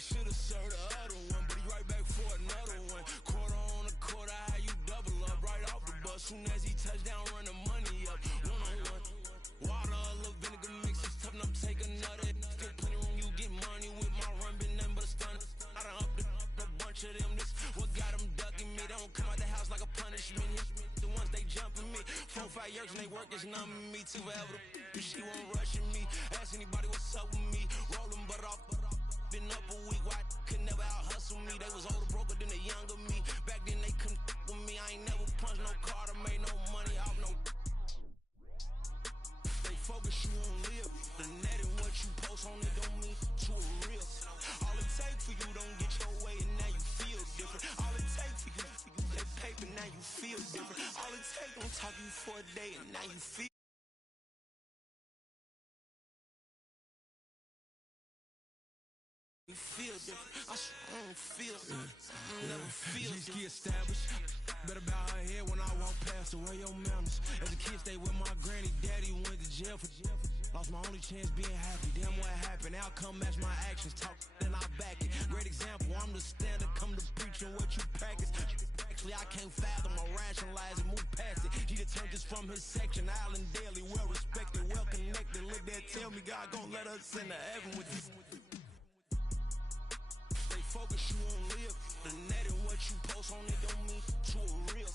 should have served the other one, but he right back for another one. Quarter on a quarter, how you double up right off the bus. Soon as he touch down, run the money up. One-on-one. Water, a little vinegar mix, it's tough enough, take another. Still plenty room, you get money with my run, been nothing but a stunner. I done up a bunch of them, this what got them ducking me. They don't come out the house like a punishment. The ones they jumping me. 4 or 5 years and they work is numbing me. Too forever, she won't rushing me. Ask anybody what's up with me. Rolling butt off, been up a week, why could never out hustle me? They was older, broker than the younger me. Back then they couldn't with me. I ain't never punched no card or made no money off no. They focus, you on live. The net and what you post on it don't mean to a real. All it take for you don't get your way and now you feel different. All it take for you that paper, now you feel different. All it take don't talk you for a day and now you feel. Feel different. I don't feel never feel different. Established. Better bow her head when I walk past her. Where your manners? As a kid, stay with my granny. Daddy went to jail for lost my only chance being happy. Damn, what happened? Outcome match my actions. Talk then I back it. Great example. I'm the standard. Come to preaching what you practice. Actually, I can't fathom or rationalize and move past it. He just turned this from his section. Island Daily, well respected, well connected. Look there, tell me God gon' let us into heaven with you. Focus, you on live. The net and what you post on it don't mean to a real.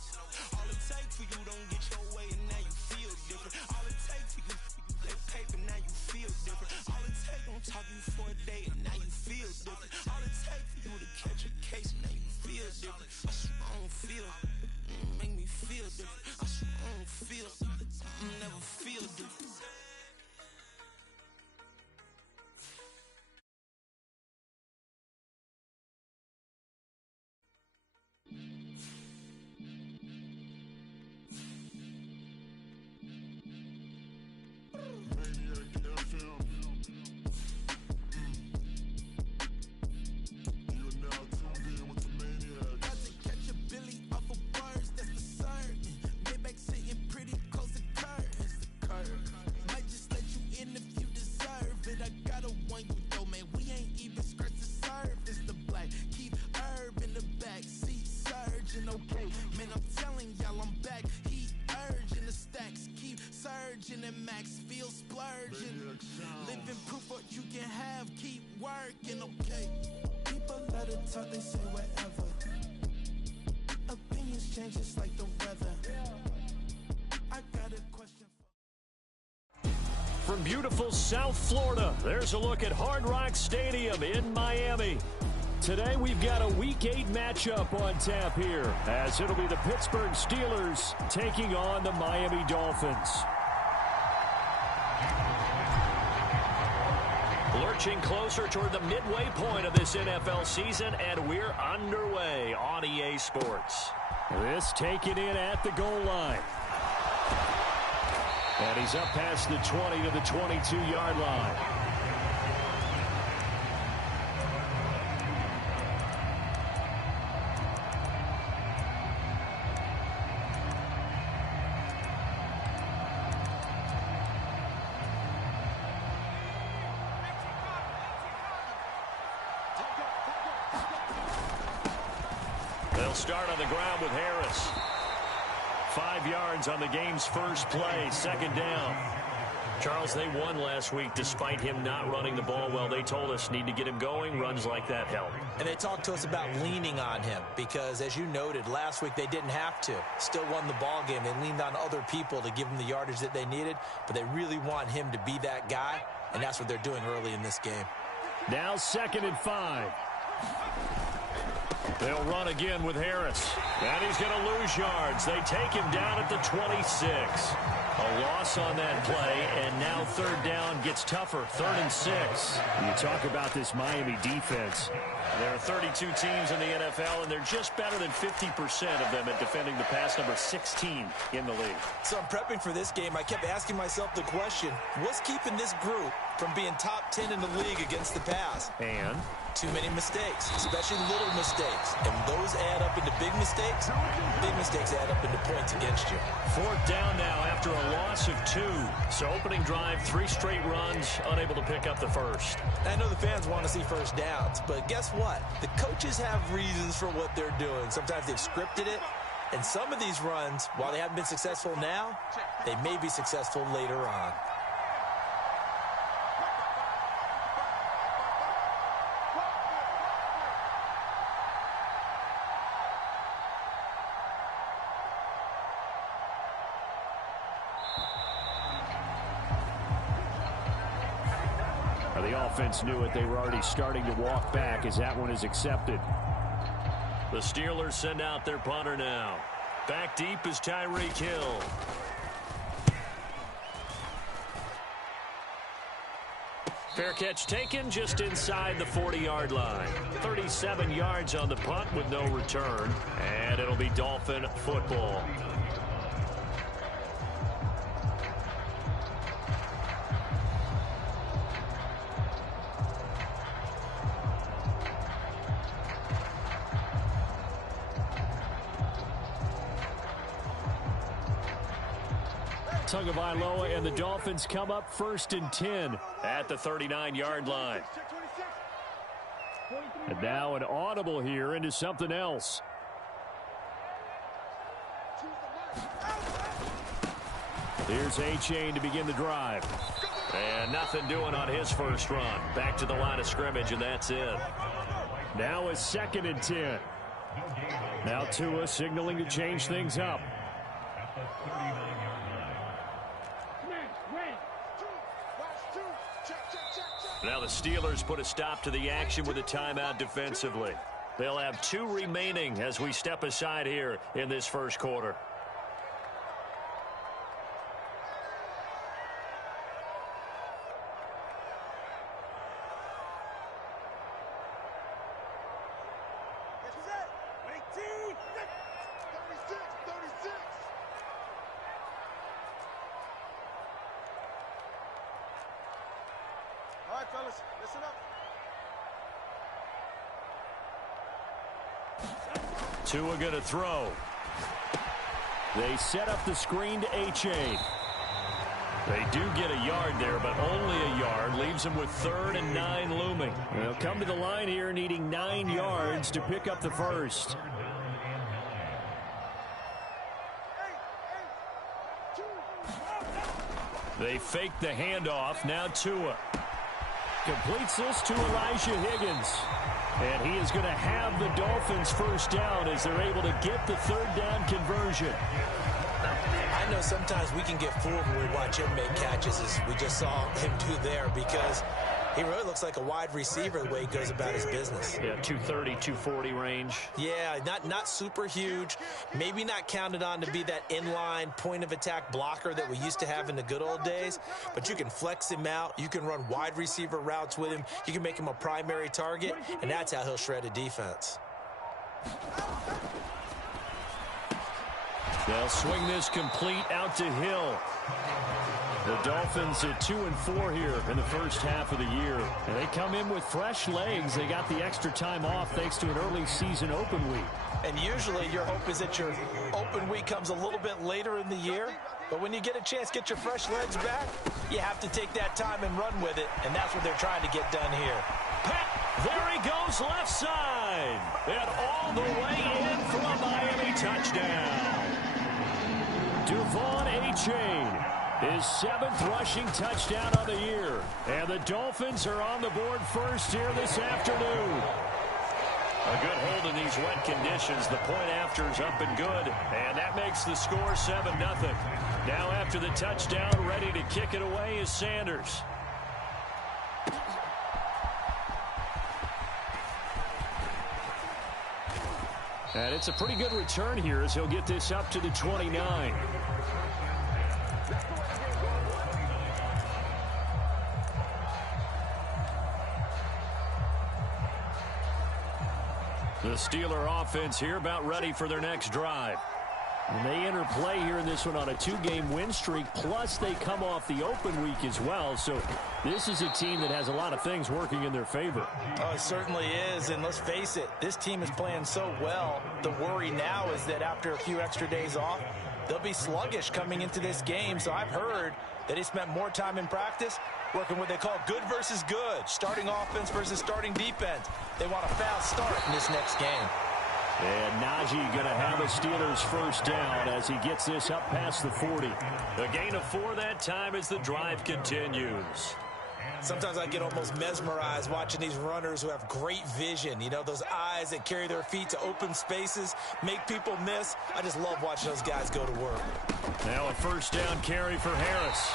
All it take for you don't get your way and now you feel different. All it take for you that paper, now you feel different. All it take don't talk you for a day and now you feel different. All it take for you to catch a case and now you feel different. I swear I don't feel make me feel different. I swear I don't feel never feel different. And max feel splurging. Living proof what you can have. Keep working, okay? People let it talk, they say whatever. Opinions change just like the weather. I got a question from beautiful South Florida. There's a look at Hard Rock Stadium in Miami. Today we've got a Week 8 matchup on tap here, as it'll be the Pittsburgh Steelers taking on the Miami Dolphins. Lurching closer toward the midway point of this NFL season, and we're underway on EA Sports. This taken in at the goal line. And he's up past the 20 to the 22-yard line. Start on the ground with Harris. 5 yards on the game's first play, second down. Charles, they won last week despite him not running the ball well. They told us need to get him going. Runs like that help. And they talked to us about leaning on him because, as you noted, last week they didn't have to. Still won the ball game. They leaned on other people to give them the yardage that they needed, but they really want him to be that guy, and that's what they're doing early in this game. Now 2nd and 5. They'll run again with Harris. And he's going to lose yards. They take him down at the 26. A loss on that play, and now 3rd down gets tougher. 3rd and 6. You talk about this Miami defense. There are 32 teams in the NFL, and they're just better than 50% of them at defending the pass, number 16 in the league. So I'm prepping for this game. I kept asking myself the question, what's keeping this group from being top 10 in the league against the pass? And? Too many mistakes. mistakes, especially little mistakes. And those add up into big mistakes. Big mistakes add up into points against you. 4th down now after a loss of 2. So opening drive, 3 straight runs, unable to pick up the first. I know the fans want to see first downs, but guess what? The coaches have reasons for what they're doing. Sometimes they've scripted it. And some of these runs, while they haven't been successful now, they may be successful later on. The offense knew it. They were already starting to walk back as that one is accepted. The Steelers send out their punter now. Back deep is Tyreek Hill. Fair catch taken just inside the 40-yard line. 37 yards on the punt with no return. And it'll be Dolphin football. Tagovailoa and the Dolphins come up 1st and 10 at the 39-yard line. And now an audible here into something else. Here's A-Chain to begin the drive. And nothing doing on his first run. Back to the line of scrimmage, and that's it. Now a 2nd and 10. Now Tua signaling to change things up. Now the Steelers put a stop to the action with a timeout defensively. They'll have 2 remaining as we step aside here in this first quarter. All right, fellas, listen up. Tua going to throw. They set up the screen to A-Chain. They do get a yard there, but only a yard. Leaves them with 3rd and 9 looming. They'll come to the line here needing 9 yards to pick up the first. They fake the handoff. Now Tua completes this to Elijah Higgins. And he is going to have the Dolphins first down as they're able to get the 3rd down conversion. I know sometimes we can get fooled when we watch him make catches, as we just saw him do there, because he really looks like a wide receiver the way he goes about his business. Yeah, 230, 240 range. Yeah, not super huge. Maybe not counted on to be that inline point-of-attack blocker that we used to have in the good old days. But you can flex him out. You can run wide receiver routes with him. You can make him a primary target, and that's how he'll shred a defense. They'll swing this complete out to Hill. The Dolphins at 2-4 here in the first half of the year. And they come in with fresh legs. They got the extra time off thanks to an early season open week. And usually your hope is that your open week comes a little bit later in the year. But when you get a chance to get your fresh legs back, you have to take that time and run with it. And that's what they're trying to get done here. Pat, there he goes left side. And all the way in for a Miami touchdown. Devon A-Chain. His 7th rushing touchdown of the year. And the Dolphins are on the board first here this afternoon. A good hold in these wet conditions. The point after is up and good. And that makes the score 7-0. Now after the touchdown, ready to kick it away is Sanders. And it's a pretty good return here as he'll get this up to the 29. The Steeler offense here about ready for their next drive. And they enter play here in this one on a 2-game win streak, plus they come off the open week as well. So this is a team that has a lot of things working in their favor. Oh, it certainly is, and let's face it, this team is playing so well. The worry now is that after a few extra days off, they'll be sluggish coming into this game. So I've heard that they spent more time in practice working what they call good versus good, starting offense versus starting defense. They want a fast start in this next game. And Najee going to have a Steelers first down as he gets this up past the 40. A gain of 4 that time as the drive continues. Sometimes I get almost mesmerized watching these runners who have great vision. You know, those eyes that carry their feet to open spaces, make people miss. I just love watching those guys go to work. Now a first down carry for Harris.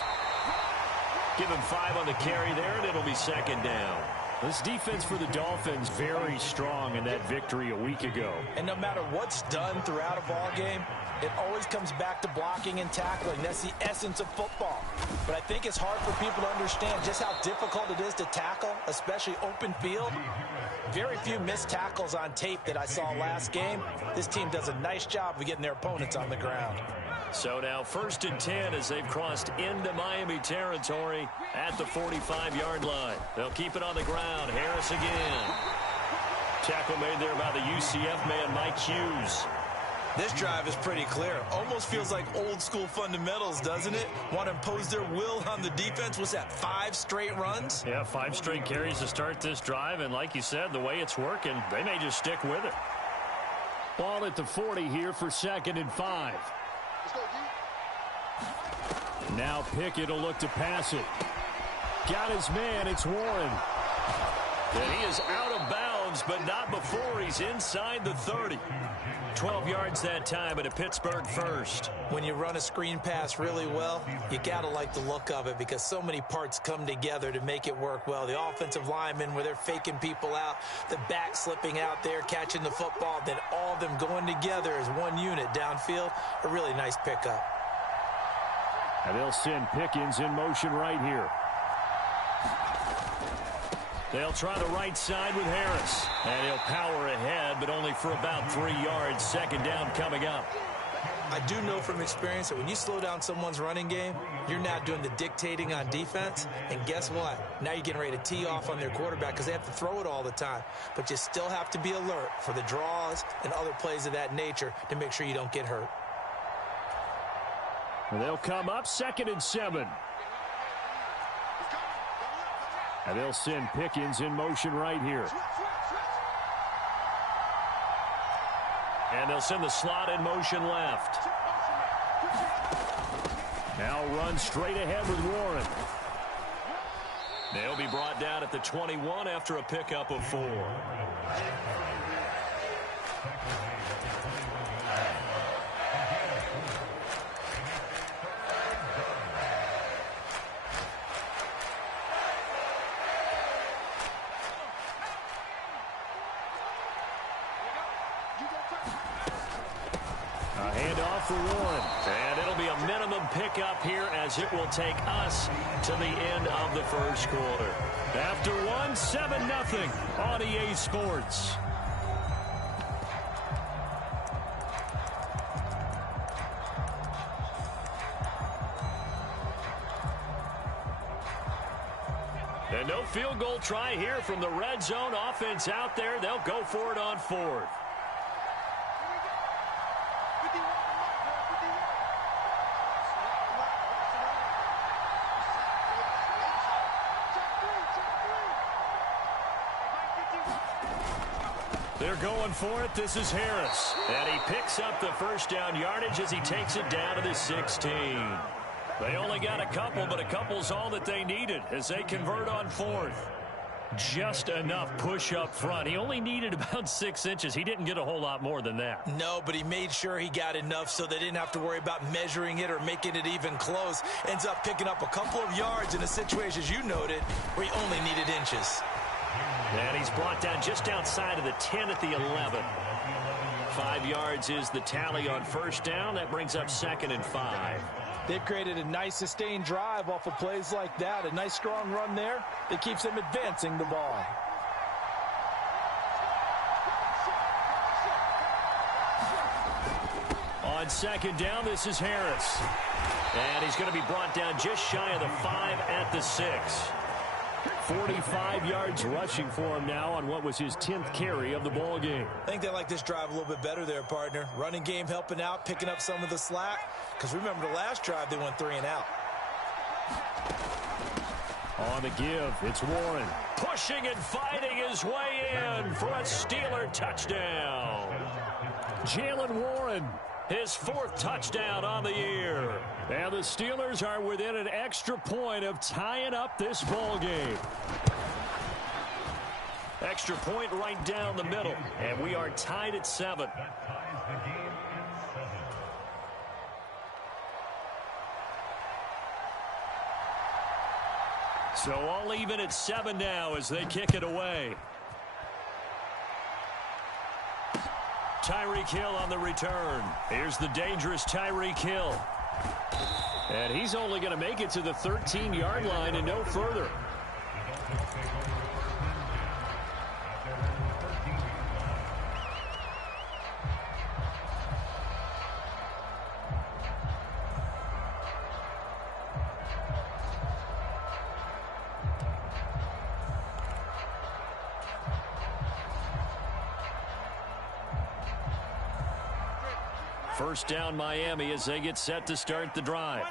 Give him 5 on the carry there, and it'll be second down. This defense for the Dolphins very strong in that victory a week ago. And no matter what's done throughout a ball game, it always comes back to blocking and tackling. That's the essence of football. But I think it's hard for people to understand just how difficult it is to tackle, especially open field. Very few missed tackles on tape that I saw last game. This team does a nice job of getting their opponents on the ground. So now 1st and 10 as they've crossed into Miami territory at the 45-yard line. They'll keep it on the ground. Harris again. Tackle made there by the UCF man, Mike Hughes. This drive is pretty clear. Almost feels like old school fundamentals, doesn't it? Want to impose their will on the defense. What's that, 5 straight runs? Yeah, 5 straight carries to start this drive. And like you said, the way it's working, they may just stick with it. Ball at the 40 here for 2nd and 5. Now Pickett will look to pass it. Got his man, it's Warren. And he is out of bounds, but not before he's inside the 30. 12 yards that time at a Pittsburgh first. When you run a screen pass really well, you got to like the look of it because so many parts come together to make it work well. The offensive linemen where they're faking people out, the back slipping out there, catching the football, then all of them going together as one unit downfield. A really nice pickup. And they'll send Pickens in motion right here. They'll try the right side with Harris. And he'll power ahead, but only for about 3 yards. 2nd down coming up. I do know from experience that when you slow down someone's running game, you're not doing the dictating on defense. And guess what? Now you're getting ready to tee off on their quarterback because they have to throw it all the time. But you still have to be alert for the draws and other plays of that nature to make sure you don't get hurt. And they'll come up 2nd and 7. And they'll send Pickens in motion right here. And they'll send the slot in motion left. Now run straight ahead with Warren. They'll be brought down at the 21 after a pickup of 4. A handoff for Warren. And it'll be a minimum pickup here as it will take us to the end of the first quarter. After 1, 7-0 on EA Sports. And no field goal try here from the red zone. Offense out there. They'll go for it on 4th. They're going for it. This is Harris. And he picks up the first down yardage as he takes it down to the 16. They only got a couple, but a couple's all that they needed as they convert on 4th. Just enough push up front. He only needed about 6 inches. He didn't get a whole lot more than that. No, but he made sure he got enough so they didn't have to worry about measuring it or making it even close. Ends up picking up a couple of yards in a situation, as you noted, where he only needed inches. And he's brought down just outside of the 10 at the 11. 5 yards is the tally on first down. That brings up 2nd and 5. They've created a nice sustained drive off of plays like that. A nice strong run there that keeps them advancing the ball. On second down, this is Harris. And he's going to be brought down just shy of the 5 at the 6. 45 yards rushing for him now on what was his 10th carry of the ball game. I think they like this drive a little bit better there, partner. Running game helping out, picking up some of the slack. Because remember the last drive, they went 3 and out. On the give, it's Warren. Pushing and fighting his way in for a Steeler touchdown. Jalen Warren, his 4th touchdown on the year. And the Steelers are within an extra point of tying up this ball game. Extra point right down the middle. And we are tied at 7. So all even at 7 now as they kick it away. Tyreek Hill on the return. Here's the dangerous Tyreek Hill. And he's only going to make it to the 13-yard line and no further. First down Miami as they get set to start the drive.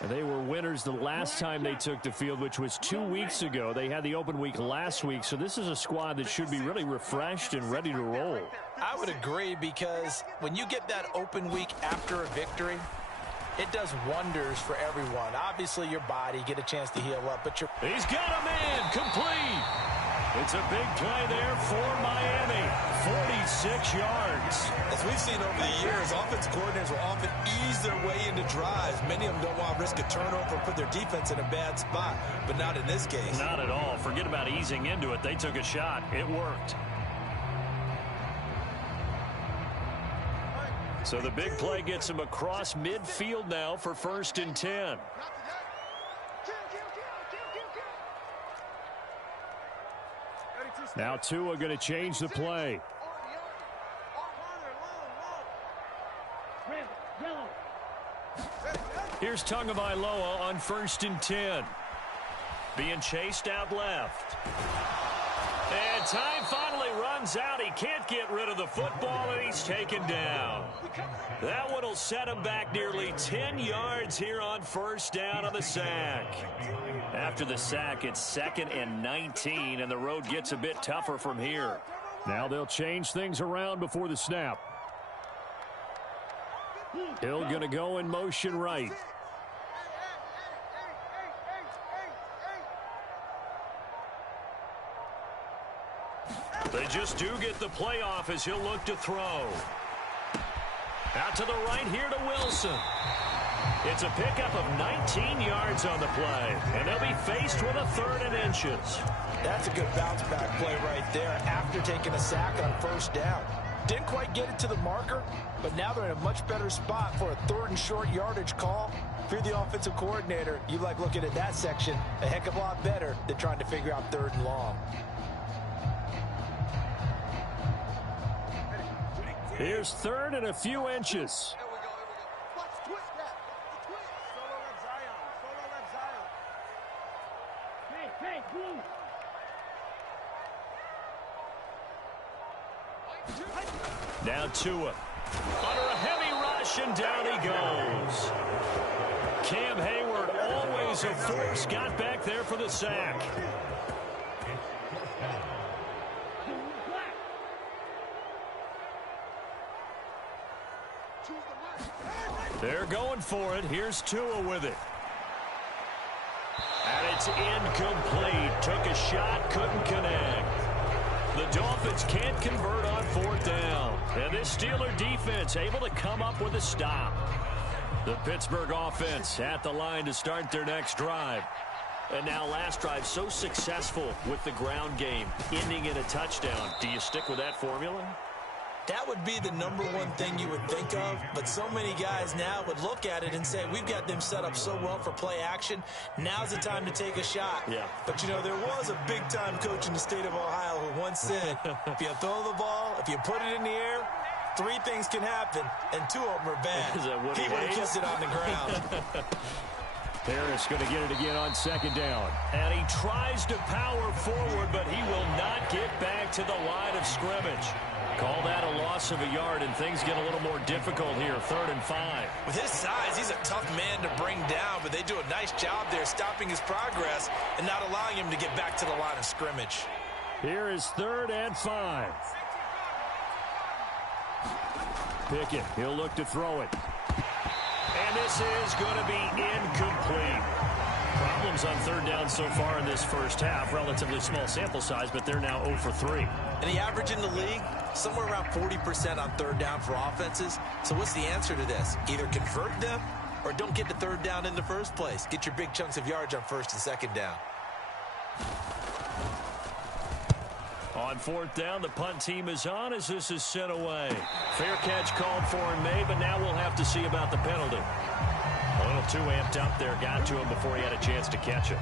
And they were winners the last time they took the field, which was 2 weeks ago. They had the open week last week, so this is a squad that should be really refreshed and ready to roll. I would agree, because when you get that open week after a victory, it does wonders for everyone. Obviously, your body, get a chance to heal up, but he's got a man, complete. It's a big play there for Miami. 46 yards. As we've seen over the years, offensive coordinators will often ease their way into drives. Many of them don't want to risk a turnover or put their defense in a bad spot, but not in this case. Not at all. Forget about easing into it. They took a shot. It worked. So the big play gets him across midfield now for 1st and 10. Now Tua going to change the play. Here's Tagovailoa on 1st and 10. Being chased out left. And time finally runs out. He can't get rid of the football, and he's taken down. That one will set him back nearly 10 yards here on 1st down on the sack. After the sack, it's 2nd and 19, and the road gets a bit tougher from here. Now they'll change things around before the snap. Hill going to go in motion right. They just do get the playoff as he'll look to throw. Out to the right here to Wilson. It's a pickup of 19 yards on the play, and they'll be faced with a 3rd and inches. That's a good bounce-back play right there after taking a sack on 1st down. Didn't quite get it to the marker, but now they're in a much better spot for a 3rd and short yardage call. If you're the offensive coordinator, you like looking at that section a heck of a lot better than trying to figure out 3rd and long. Here's 3rd and a few inches. Now Tua. Under a heavy rush, and down he goes. Cam Hayward, always a force, got back there for the sack. They're going for it. Here's Tua with it. And it's incomplete. Took a shot, couldn't connect. The Dolphins can't convert on 4th down. And this Steeler defense able to come up with a stop. The Pittsburgh offense at the line to start their next drive. And now last drive so successful with the ground game, ending in a touchdown. Do you stick with that formula? That would be the #1 thing you would think of, but so many guys now would look at it and say, we've got them set up so well for play action, now's the time to take a shot. Yeah. But, you know, there was a big-time coach in the state of Ohio who once said, if you throw the ball, if you put it in the air, Three things can happen, and two of them are bad. He would have kept it on the ground. Harris going to get it again on second down. And he tries to power forward, but he will not get back to the line of scrimmage. Call that a loss of a yard, and things get a little more difficult here, 3rd and 5. With his size, he's a tough man to bring down, but they do a nice job there stopping his progress and not allowing him to get back to the line of scrimmage. Here is 3rd and 5. Pickett, he'll look to throw it. And this is going to be incomplete. Problems on 3rd down so far in this first half. Relatively small sample size, but they're now 0 for 3. And the average in the league, somewhere around 40% on 3rd down for offenses. So what's the answer to this? Either convert them or don't get to 3rd down in the first place. Get your big chunks of yards on 1st and 2nd down. On 4th down, the punt team is on as this is sent away. Fair catch called for and made, but now we'll have to see about the penalty. A little too amped up there, got to him before he had a chance to catch it.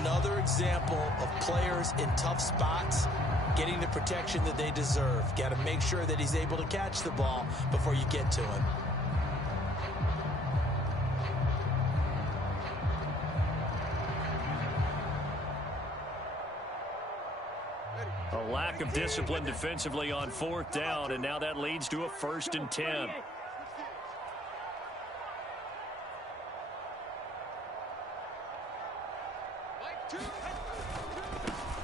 Another example of players in tough spots getting the protection that they deserve. Got to make sure that he's able to catch the ball before you get to him. A lack of discipline defensively on 4th down, and now that leads to a 1st and 10.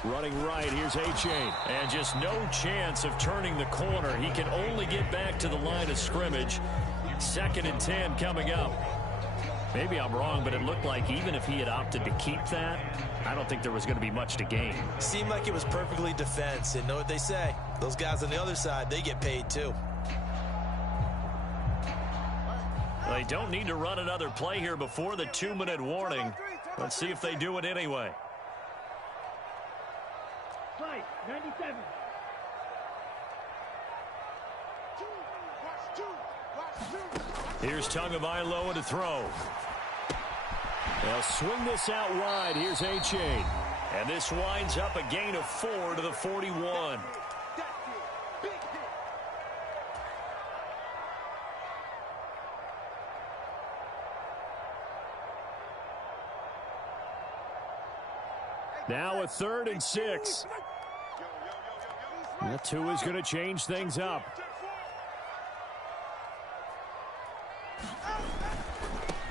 Running right, here's A-Chain. And just no chance of turning the corner. He can only get back to the line of scrimmage. 2nd and 10 coming up. Maybe I'm wrong, but it looked like even if he had opted to keep that, I don't think there was going to be much to gain. Seemed like it was perfectly defense. And know what they say? Those guys on the other side, they get paid too. They don't need to run another play here before the 2-minute warning. Let's see if they do it anyway. Play 97. Here's Tagovailoa to throw. They'll swing this out wide. Here's A-Chain. And this winds up a gain of 4 to the 41. Now a 3rd and 6. That 2 is going to change things up.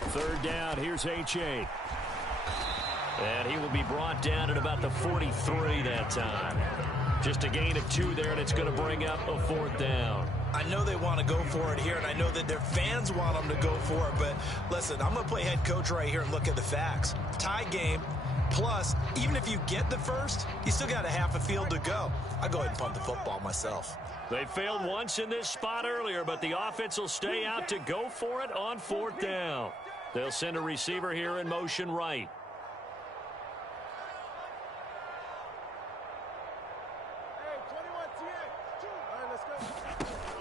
Third down, here's A-Chain. And he will be brought down at about the 43 that time. Just a gain of 2 there, and it's going to bring up a 4th down. I know they want to go for it here, and I know that their fans want them to go for it, but listen, I'm going to play head coach right here and look at the facts. Tie game, plus, even if you get the first, you still got a half a field to go. I'll go ahead and punt the football myself. They failed once in this spot earlier, but the offense will stay out to go for it on 4th down. They'll send a receiver here in motion right.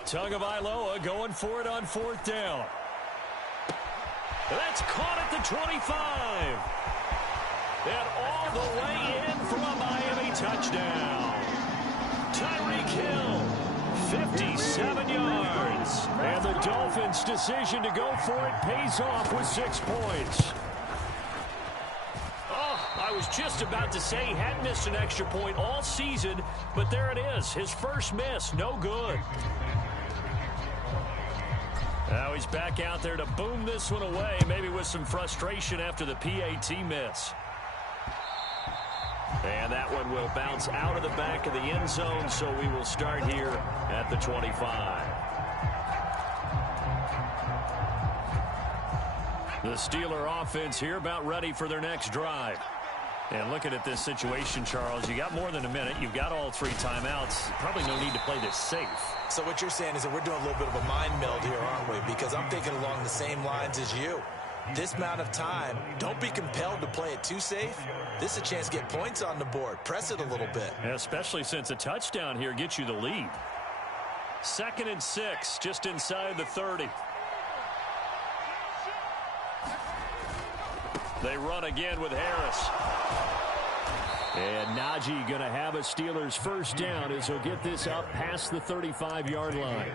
Tagovailoa going for it on 4th down. That's caught at the 25. And all the way in for a Miami touchdown. Tyreek Hill, 57 yards. And the Dolphins' decision to go for it pays off with 6 points. I was just about to say he hadn't missed an extra point all season, but there it is. His first miss, no good. Now he's back out there to boom this one away, maybe with some frustration after the PAT miss. And that one will bounce out of the back of the end zone, so we will start here at the 25. The Steeler offense here about ready for their next drive. And looking at this situation, Charles, you got more than a minute. You've got all 3 timeouts. Probably no need to play this safe. So what you're saying is that we're doing a little bit of a mind meld here, aren't we? Because I'm thinking along the same lines as you. This amount of time, don't be compelled to play it too safe. This is a chance to get points on the board. Press it a little bit. Especially since a touchdown here gets you the lead. 2nd and 6, just inside the 30. They run again with Harris. And Najee going to have a Steelers first down as he'll get this up past the 35-yard line.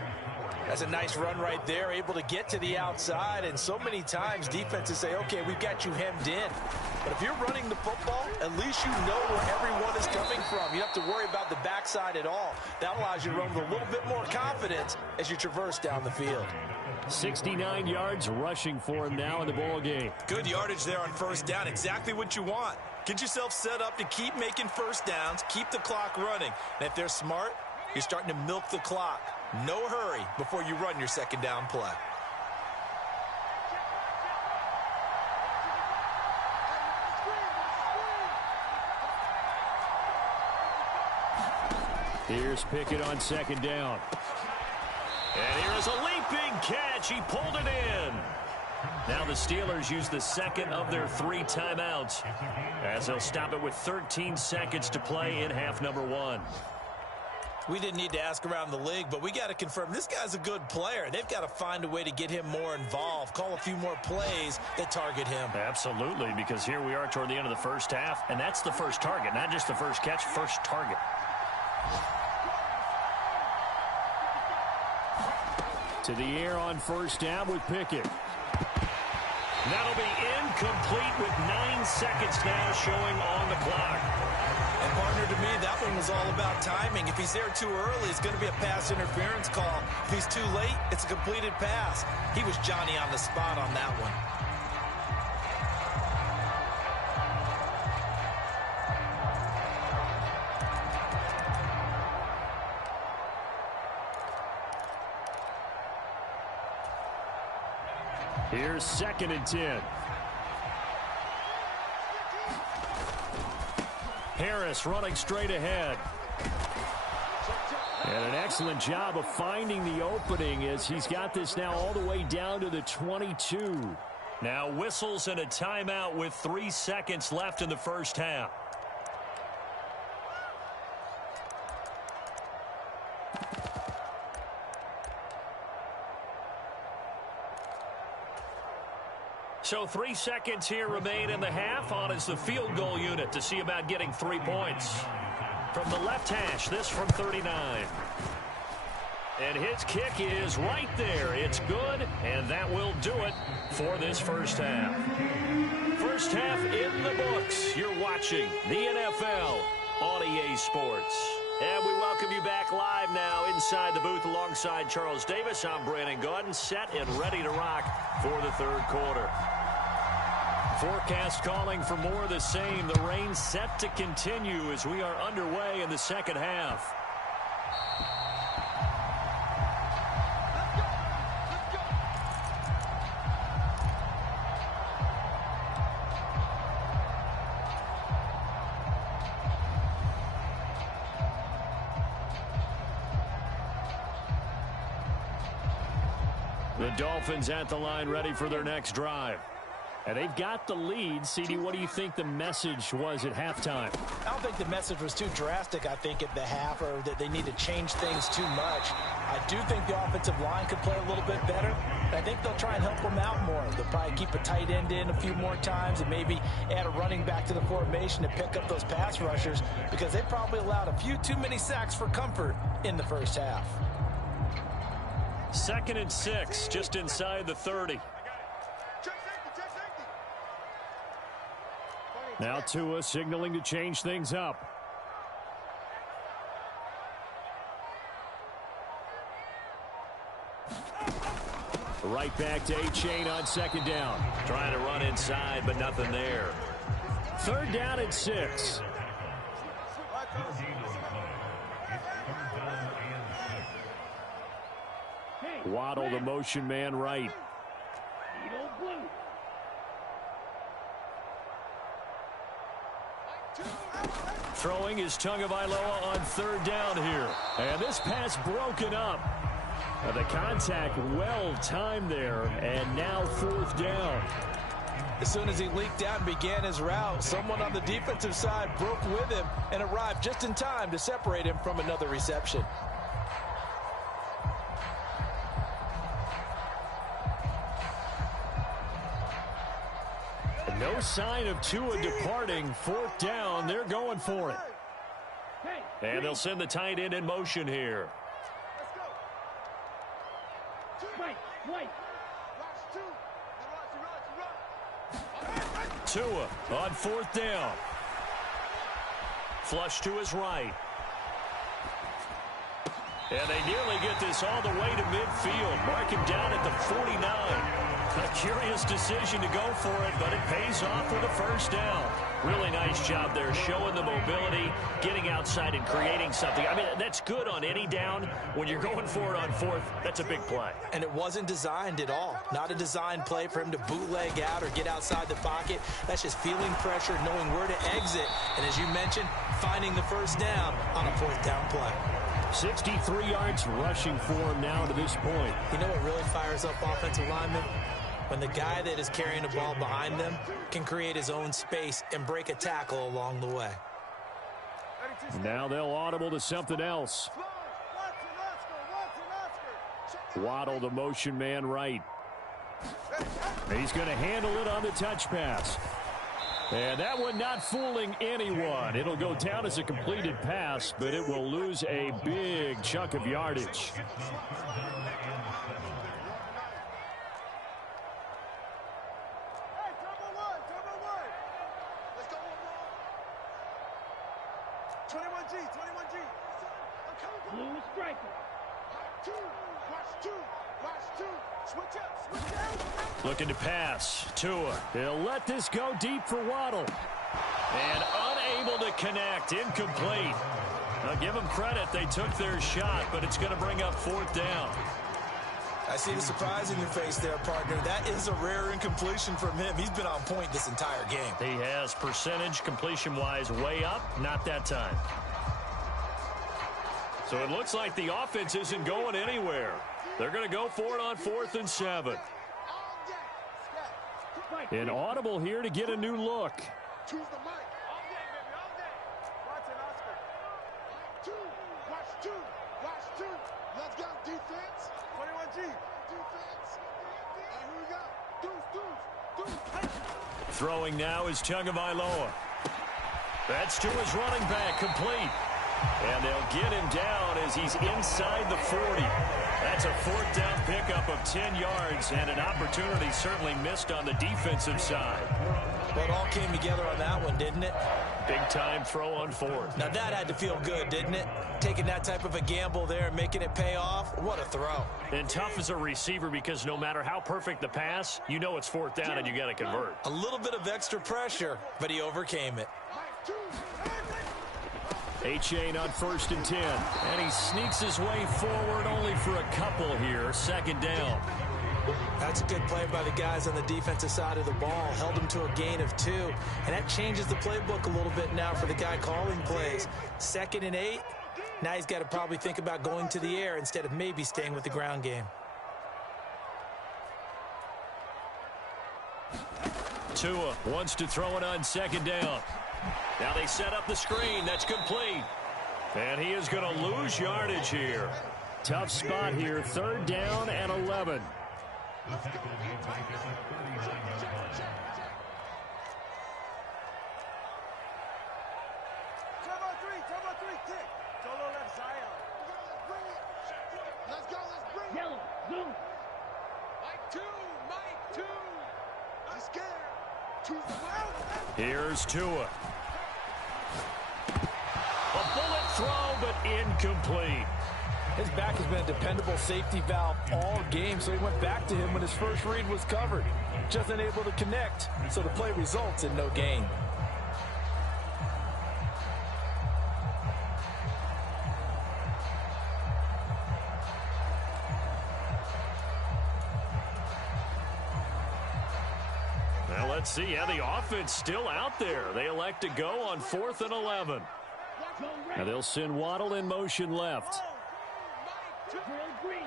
That's a nice run right there, able to get to the outside, and so many times defenses say, okay, we've got you hemmed in. But if you're running the football, at least you know where everyone is coming from. You don't have to worry about the backside at all. That allows you to run with a little bit more confidence as you traverse down the field. 69 yards rushing for him now in the ball game. Good yardage there on first down, exactly what you want. Get yourself set up to keep making first downs, keep the clock running. And if they're smart, you're starting to milk the clock. No hurry before you run your second down play. Here's Pickett on second down. And here is a leaping catch. He pulled it in. Now the Steelers use the second of their 3 timeouts as they'll stop it with 13 seconds to play in half number 1. We didn't need to ask around the league, but we got to confirm this guy's a good player. They've got to find a way to get him more involved, call a few more plays that target him. Absolutely, because here we are toward the end of the first half, and that's the first target, not just the first catch, first target. To the air on first down with Pickett. That'll be incomplete with 9 seconds now showing on the clock. And partner, to me, that one was all about timing. If he's there too early, it's going to be a pass interference call. If he's too late, it's a completed pass. He was Johnny on the spot on that one. Here's 2nd and 10. Harris running straight ahead. And an excellent job of finding the opening as he's got this now all the way down to the 22. Now whistles and a timeout with 3 seconds left in the first half. So 3 seconds here remain in the half. On is the field goal unit to see about getting 3 points. From the left hash, this from 39. And his kick is right there. It's good, and that will do it for this first half. First half in the books. You're watching the NFL on EA Sports. And we welcome you back live now inside the booth alongside Charles Davis. I'm Brandon Gaudin, set and ready to rock for the third quarter. Forecast calling for more of the same. The rain set to continue as we are underway in the second half. The Dolphins at the line ready for their next drive. And they've got the lead. CD, what do you think the message was at halftime? I don't think the message was too drastic, I think, at the half, or that they need to change things too much. I do think the offensive line could play a little bit better. I think they'll try and help them out more. They'll probably keep a tight end in a few more times and maybe add a running back to the formation to pick up those pass rushers, because they probably allowed a few too many sacks for comfort in the first half. 2nd and 6, just inside the 30. Now Tua signaling to change things up. Right back to A-Chain on 2nd down. Trying to run inside, but nothing there. 3rd down and 6. Waddle, the motion man, right. Throwing is Tagovailoa on 3rd down here. And this pass broken up. The contact well timed there. And now 4th down. As soon as he leaked out and began his route, someone on the defensive side broke with him and arrived just in time to separate him from another reception. No sign of Tua departing. 4th down. They're going for it. And they'll send the tight end in motion here. Fight. White. Tua on 4th down. Flush to his right. And they nearly get this all the way to midfield. Mark him down at the 49. A curious decision to go for it, but it pays off with a first down. Really nice job there, showing the mobility, getting outside and creating something. I mean, that's good on any down. When you're going for it on 4th, that's a big play. And it wasn't designed at all. Not a designed play for him to bootleg out or get outside the pocket. That's just feeling pressure, knowing where to exit. And as you mentioned, finding the first down on a 4th down play. 63 yards rushing for him now to this point. You know what really fires up offensive linemen? When the guy that is carrying the ball behind them can create his own space and break a tackle along the way. Now they'll audible to something else. Waddle, the motion man right. He's going to handle it on the touch pass. And that one not fooling anyone. It'll go down as a completed pass, but it will lose a big chunk of yardage. Blue striker. Looking to pass. Tua. He'll let this go deep for Waddle. And unable to connect. Incomplete. I'll give them credit. They took their shot, but it's going to bring up 4th down. I see the surprise in your face there, partner. That is a rare incompletion from him. He's been on point this entire game. He has percentage completion-wise way up. Not that time. So it looks like the offense isn't going anywhere. They're going to go for it on 4th and 7. An audible here to get a new look. Choose the mic. All day, baby, all day. Watch it, Oscar. Watch two. Let's go, defense. 21G. Defense. And here we go. Deuce. Throwing now is Tagovailoa. That's to his running back, complete. And they'll get him down as he's inside the 40. That's a 4th down pickup of 10 yards and an opportunity certainly missed on the defensive side. Well, it all came together on that one, didn't it? Big time throw on 4th. Now that had to feel good, didn't it? Taking that type of a gamble there and making it pay off. What a throw. And tough as a receiver because no matter how perfect the pass, you know it's 4th down and you got to convert. A little bit of extra pressure, but he overcame it. A-Chain on 1st and 10. And he sneaks his way forward only for a couple here. 2nd down. That's a good play by the guys on the defensive side of the ball. Held him to a gain of 2. And that changes the playbook a little bit now for the guy calling plays. 2nd and 8. Now he's got to probably think about going to the air instead of maybe staying with the ground game. Tua wants to throw it on 2nd down. Now they set up the screen. That's complete. And he is going to lose yardage here. Tough spot here. 3rd down and 11. Turbo 3, kick. Solo left Zion. Let's go, let's bring it. Yellow. Zoom. Mike 2. I'm scared. Choose the mic. Here's Tua. A bullet throw, but incomplete. His back has been a dependable safety valve all game, so he went back to him when his first read was covered. Just unable to connect, so the play results in no gain. Well, let's see. Yeah, the offense still out there. They elect to go on 4th and 11. Now they'll send Waddle in motion left. Drill green.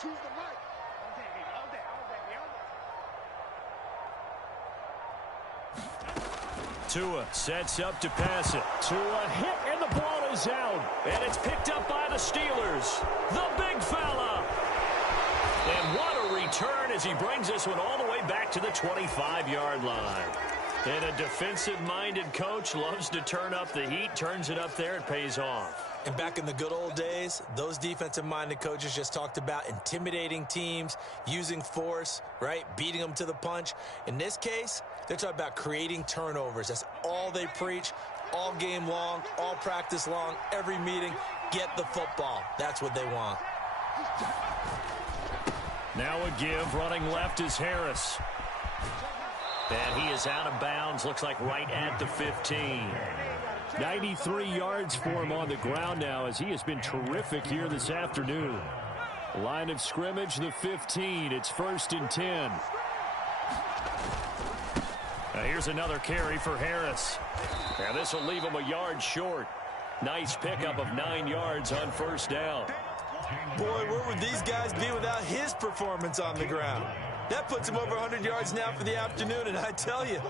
Choose the mic. Tua sets up to pass it. Tua hit, and the ball is out. And it's picked up by the Steelers. The big fella. And what a return as he brings this one all the way back to the 25-yard line. And a defensive-minded coach loves to turn up the heat, turns it up there, it pays off. And back in the good old days, those defensive-minded coaches just talked about intimidating teams, using force, right, beating them to the punch. In this case, they're talking about creating turnovers. That's all they preach, all game long, all practice long, every meeting. Get the football. That's what they want. Now a give. Running left is Harris. And he is out of bounds. Looks like right at the 15. 93 yards for him on the ground now as he has been terrific here this afternoon. Line of scrimmage, the 15. It's 1st and 10. Now here's another carry for Harris. And this will leave him a yard short. Nice pickup of 9 yards on 1st down. Boy, where would these guys be without his performance on the ground? That puts him over 100 yards now for the afternoon, and I tell you,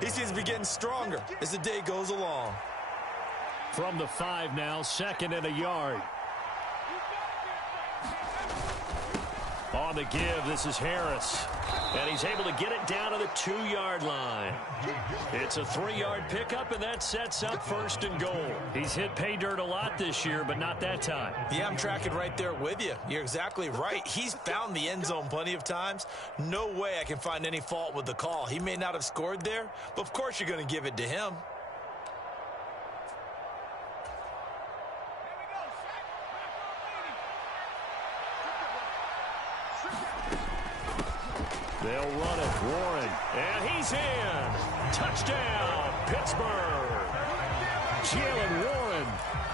he seems to be getting stronger as the day goes along. From the 5 now, 2nd and a yard. On the give, this is Harris. And he's able to get it down to the 2-yard line. It's a 3-yard pickup, and that sets up 1st and goal. He's hit pay dirt a lot this year, but not that time. Yeah, I'm tracking right there with you. You're exactly right. He's found the end zone plenty of times. No way I can find any fault with the call. He may not have scored there, but of course you're going to give it to him. They'll run it. Warren. And he's in. Touchdown, Pittsburgh. Jalen Warren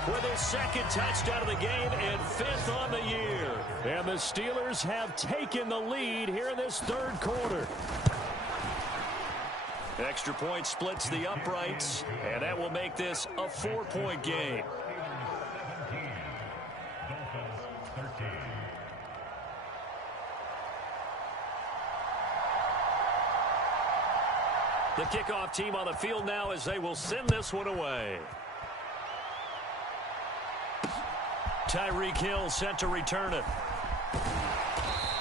with his 2nd touchdown of the game and 5th on the year. And the Steelers have taken the lead here in this 3rd quarter. Extra point splits the uprights, and that will make this a 4-point game. The kickoff team on the field now as they will send this one away. Tyreek Hill set to return it.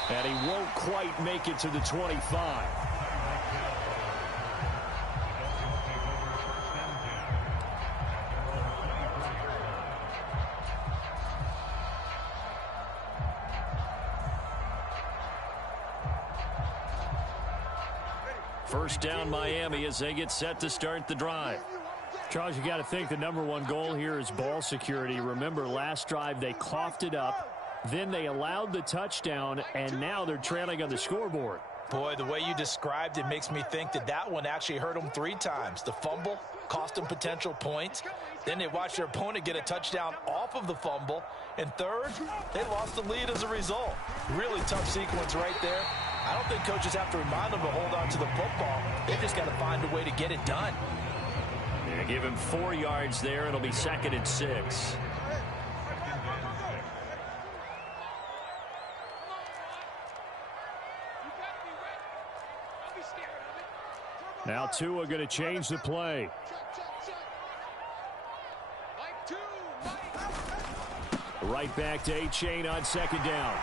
And he won't quite make it to the 25. First down, Miami, as they get set to start the drive. Charles, you got to think the #1 goal here is ball security. Remember, last drive they coughed it up, then they allowed the touchdown, and now they're trailing on the scoreboard. Boy, the way you described it makes me think that that one actually hurt them 3 times. The fumble cost them potential points. Then they watched their opponent get a touchdown off of the fumble. And third, they lost the lead as a result. Really tough sequence right there. I don't think coaches have to remind them to hold on to the football. They just got to find a way to get it done. Yeah, give him 4 yards there. It'll be 2nd and 6. Now Tua going to change the play. Right back to A-Chain on 2nd down.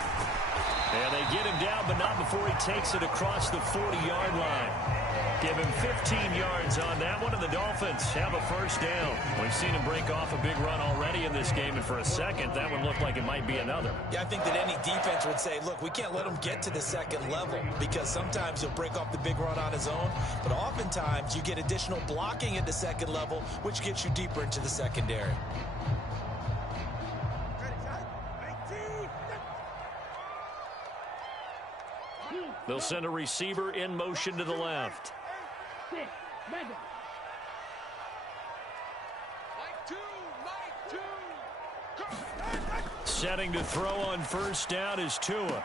And they get him down, but not before he takes it across the 40-yard line. Give him 15 yards on that one, and the Dolphins have a 1st down. We've seen him break off a big run already in this game, and for a second, that one looked like it might be another. Yeah, I think that any defense would say, look, we can't let him get to the 2nd level, because sometimes he'll break off the big run on his own, but oftentimes you get additional blocking at the 2nd level, which gets you deeper into the secondary. They'll send a receiver in motion to the left. Setting to throw on 1st down is Tua.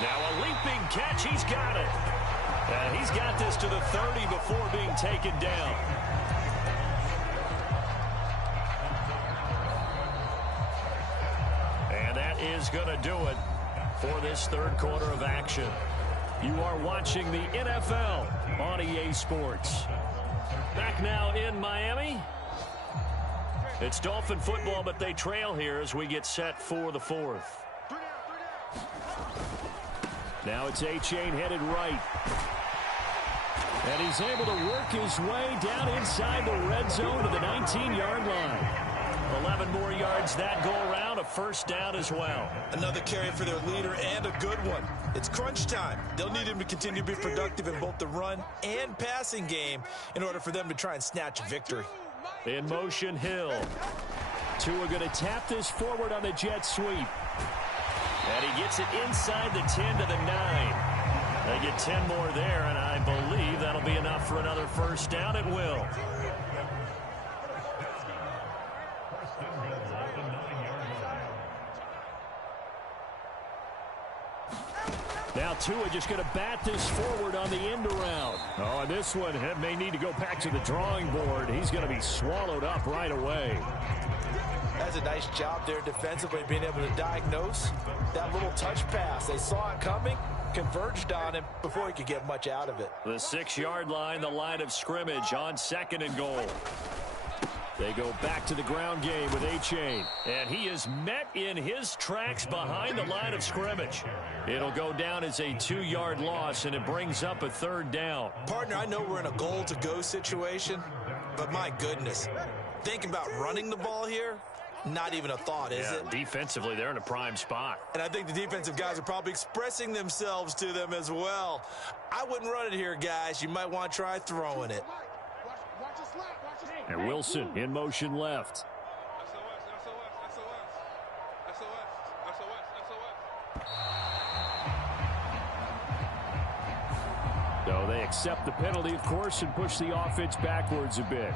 Now a leaping catch. He's got it. And he's got this to the 30 before being taken down. And that is going to do it for this 3rd quarter of action. You are watching the NFL on EA Sports. Back now in Miami. It's Dolphin football, but they trail here as we get set for the 4th. Now it's A-Chain headed right. And he's able to work his way down inside the red zone to the 19-yard line. 11 more yards that go around, a first down as well. Another carry for their leader and a good one. It's crunch time. They'll need him to continue to be productive in both the run and passing game in order for them to try and snatch a victory. In motion, Hill. Tua going to tap this forward on the jet sweep. And he gets it inside the 10 to the 9. They get 10 more there, and I believe that'll be enough for another first down. It will. Now Tua just going to bat this forward on the end around. Oh, and this one may need to go back to the drawing board. He's going to be swallowed up right away. That's a nice job there defensively, being able to diagnose that little touch pass. They saw it coming, converged on him before he could get much out of it. The 6-yard line, the line of scrimmage on 2nd and goal. They go back to the ground game with A-Chain. And he is met in his tracks behind the line of scrimmage. It'll go down as a 2-yard loss, and it brings up a 3rd down. Partner, I know we're in a goal-to-go situation, but my goodness, thinking about running the ball here, not even a thought, is it? Defensively, they're in a prime spot. And I think the defensive guys are probably expressing themselves to them as well. I wouldn't run it here, guys. You might want to try throwing it. And Wilson in motion left. So they accept the penalty, of course, and push the offense backwards a bit.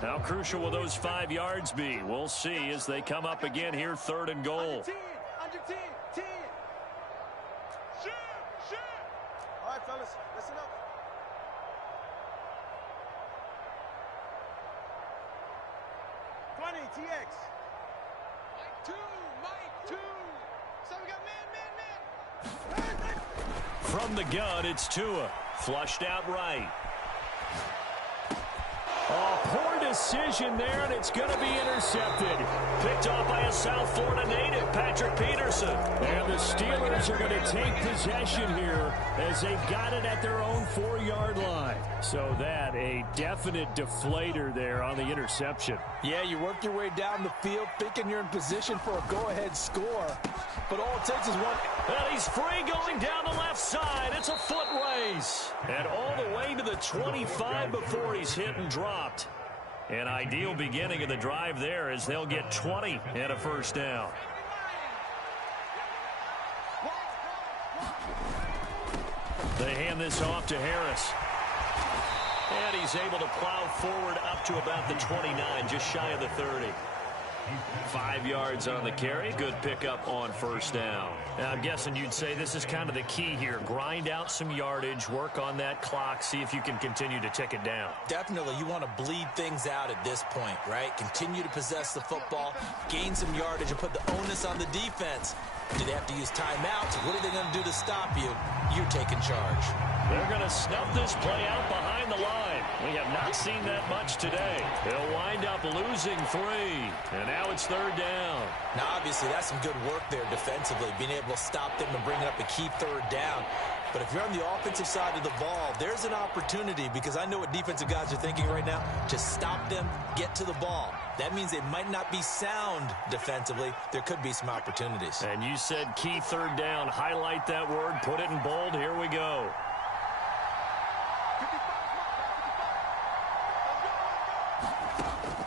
How crucial will those 5 yards be? We'll see as they come up again here, 3rd and goal. Under 10. Shoot. All right, fellas, listen up. 20, TX. Mike 2. So we got man. From the gun, it's Tua. Flushed out right. Oh, poor decision there, and it's going to be intercepted. Picked off by a South Florida native, Patrick Peterson. And the Steelers are going to take possession here as they've got it at their own 4-yard line. So that, a definite deflator there on the interception. Yeah, you work your way down the field thinking you're in position for a go-ahead score. But all it takes is one. And he's free going down the left side. It's a foot race. And all the way to the 25 before he's hit and dropped. An ideal beginning of the drive there as they'll get 20 and a first down. They hand this off to Harris. And he's able to plow forward up to about the 29, just shy of the 30. 5 yards on the carry. Good pickup on first down. Now, I'm guessing you'd say this is kind of the key here. Grind out some yardage, work on that clock, see if you can continue to tick it down. Definitely, you want to bleed things out at this point, right? Continue to possess the football, gain some yardage, and put the onus on the defense. Do they have to use timeouts? What are they going to do to stop you? You're taking charge. They're going to snuff this play out behind the line. We have not seen that much today. They'll wind up losing 3. And now it's 3rd down. Now, obviously, that's some good work there defensively, being able to stop them and bringing up a key 3rd down. But if you're on the offensive side of the ball, there's an opportunity, because I know what defensive guys are thinking right now, to stop them, get to the ball. That means they might not be sound defensively. There could be some opportunities. And you said key 3rd down. Highlight that word. Put it in bold. Here we go.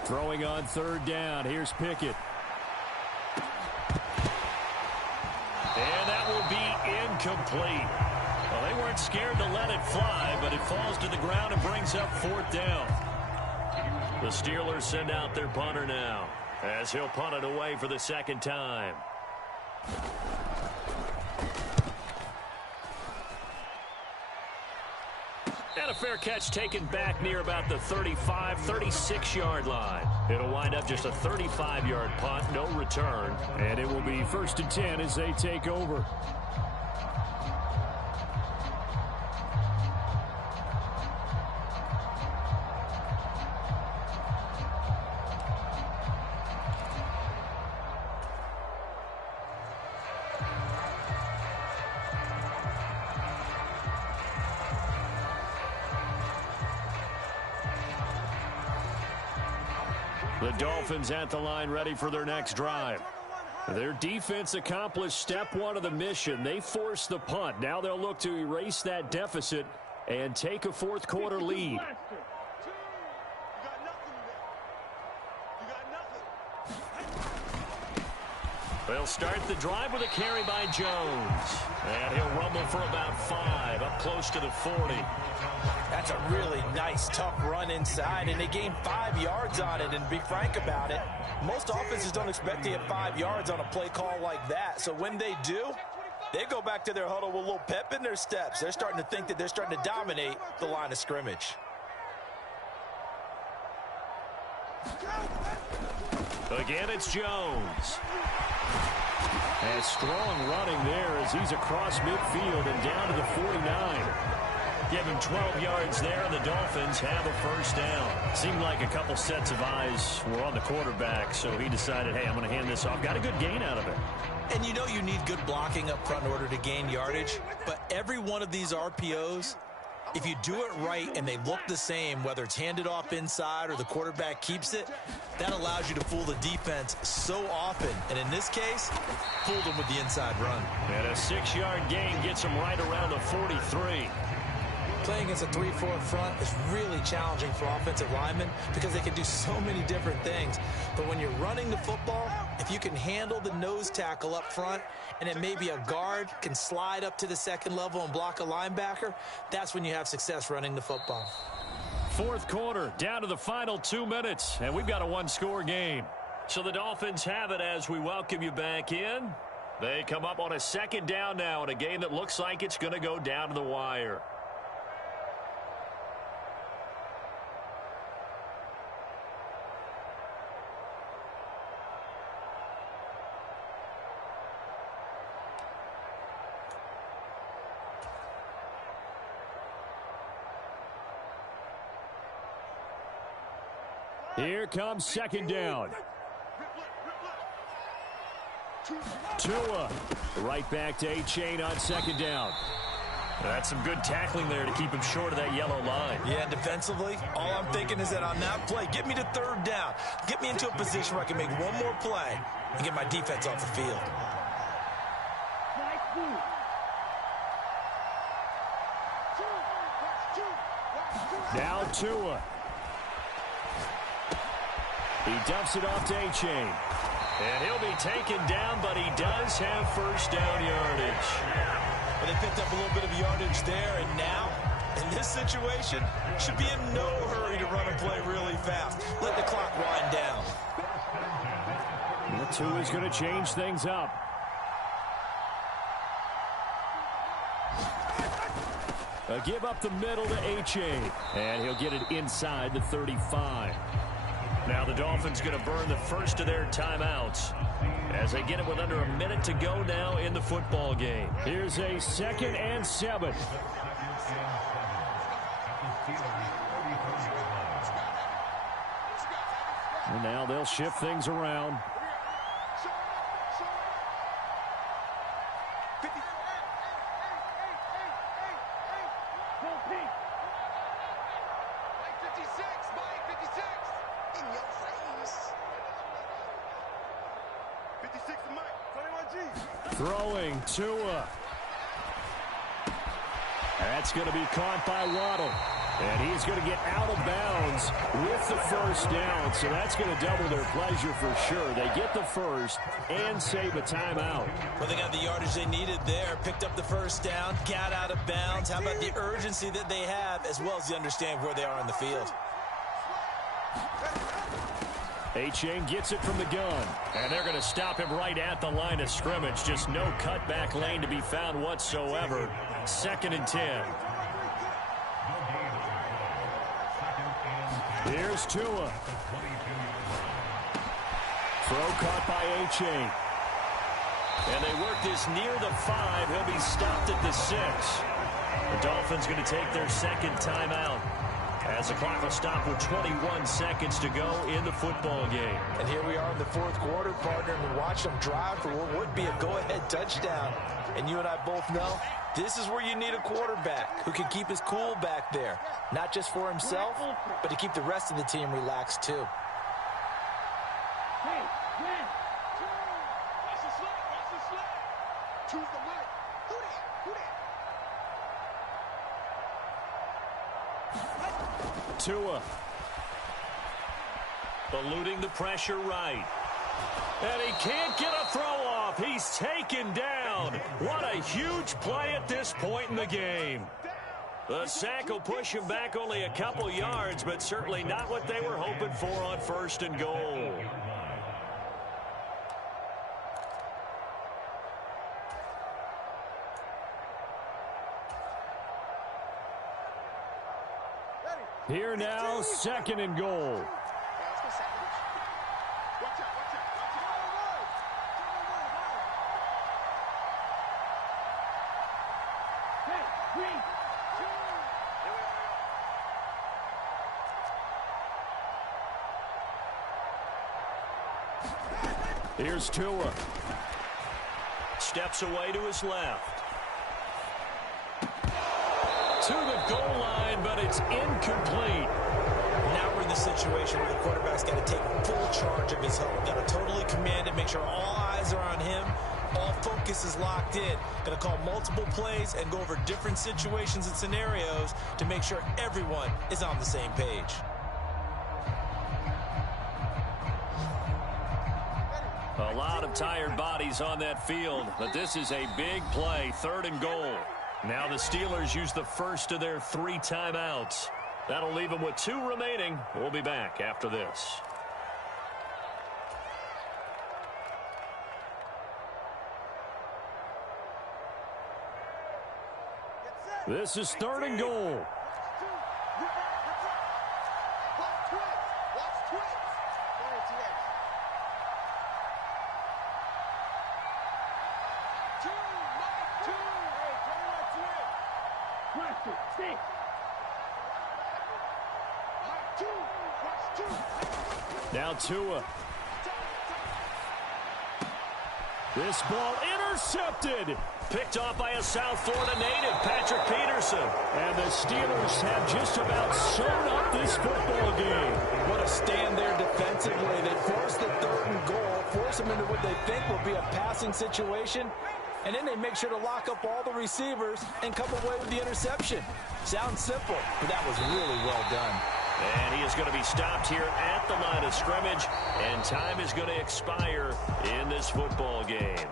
Throwing on 3rd down. Here's Pickett. And that will be incomplete. Well, they weren't scared to let it fly, but it falls to the ground and brings up 4th down. The Steelers send out their punter now, as he'll punt it away for the 2nd time. And a fair catch taken back near about the 35, 36-yard line. It'll wind up just a 35-yard punt, no return. And it will be 1st and 10 as they take over. The Dolphins at the line ready for their next drive. Their defense accomplished step one of the mission. They forced the punt. Now they'll look to erase that deficit and take a fourth quarter lead. They'll start the drive with a carry by Jones. And he'll rumble for about 5, up close to the 40. That's a really nice, tough run inside, and they gained 5 yards on it. And to be frank about it, most offenses don't expect to get 5 yards on a play call like that. So when they do, they go back to their huddle with a little pep in their steps. They're starting to think that they're starting to dominate the line of scrimmage. Again, it's Jones. And strong running there as he's across midfield and down to the 49. Give him 12 yards there, and the Dolphins have a first down. Seemed like a couple sets of eyes were on the quarterback, so he decided, hey, I'm going to hand this off. Got a good gain out of it. And you know you need good blocking up front in order to gain yardage, but every one of these RPOs, if you do it right and they look the same, whether it's handed off inside or the quarterback keeps it, that allows you to fool the defense so often. And in this case, fooled them with the inside run. And a 6-yard gain gets him right around the 43. Playing against a 3-4 front is really challenging for offensive linemen because they can do so many different things. But when you're running the football, if you can handle the nose tackle up front and then maybe a guard can slide up to the second level and block a linebacker, that's when you have success running the football. Fourth quarter, down to the final 2 minutes, and we've got a one-score game. So the Dolphins have it as we welcome you back in. They come up on a second down now in a game that looks like it's going to go down to the wire. Here comes second down. Tua right back to A-Chain on second down. That's some good tackling there to keep him short of that yellow line. Yeah, defensively, all I'm thinking is that on that play, get me to third down. Get me into a position where I can make one more play and get my defense off the field. Now Tua. He dumps it off to A-Chain. And he'll be taken down, but he does have first down yardage. Well, they picked up a little bit of yardage there, and now, in this situation, should be in no hurry to run and play really fast. Let the clock wind down. And Tua's going to change things up. A give up the middle to A-Chain. And he'll get it inside the 35. Now the Dolphins going to burn the first of their timeouts as they get it with under a minute to go now in the football game. Here's a 2nd and 7. And now they'll shift things around. Throwing Tua. That's going to be caught by Waddle. And he's going to get out of bounds with the first down. So that's going to double their pleasure for sure. They get the first and save a timeout. Well, they got the yardage they needed there. Picked up the first down, got out of bounds. How about the urgency that they have as well as the understanding where they are in the field? A-Chain gets it from the gun. And they're going to stop him right at the line of scrimmage. Just no cutback lane to be found whatsoever. 2nd and 10. Here's Tua. Throw caught by A-Chain. And they work this near the 5. He'll be stopped at the 6. The Dolphins going to take their second timeout as the clock will stop with 21 seconds to go in the football game. And here we are in the fourth quarter, partner, and watch them drive for what would be a go-ahead touchdown. And you and I both know this is where you need a quarterback who can keep his cool back there, not just for himself, but to keep the rest of the team relaxed too. Hey, Red. Watch the slap, watch the slap. Choose the mic. Who that? Tua. Eluding the pressure right. And he can't get a throw off. He's taken down. What a huge play at this point in the game. The sack will push him back only a couple yards, but certainly not what they were hoping for on 1st and goal. Here now, 2nd and goal. Hey, green. Here's Tua. Steps away to his left. To the goal line, but it's incomplete. Now we're in the situation where the quarterback's got to take full charge of his help. Got to totally command it, make sure all eyes are on him. All focus is locked in. Going to call multiple plays and go over different situations and scenarios to make sure everyone is on the same page. A lot of tired bodies on that field, but this is a big play, 3rd and goal. Now the Steelers use the first of their 3 timeouts. That'll leave them with 2 remaining. We'll be back after this. This is 3rd and goal. Stay. Now Tua. This ball intercepted. Picked off by a South Florida native, Patrick Peterson. And the Steelers have just about sewn up this football game. What a stand there defensively. They force the 3rd and goal, force them into what they think will be a passing situation, and then they make sure to lock up all the receivers and come away with the interception. Sounds simple, but that was really well done. And he is going to be stopped here at the line of scrimmage, and time is going to expire in this football game.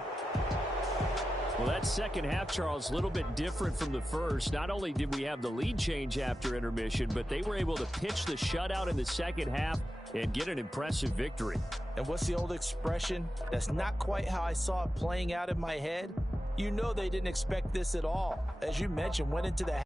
Well, that second half, Charles, a little bit different from the first. Not only did we have the lead change after intermission, but they were able to pitch the shutout in the second half and get an impressive victory. And what's the old expression? That's not quite how I saw it playing out in my head. You know they didn't expect this at all. As you mentioned, went into the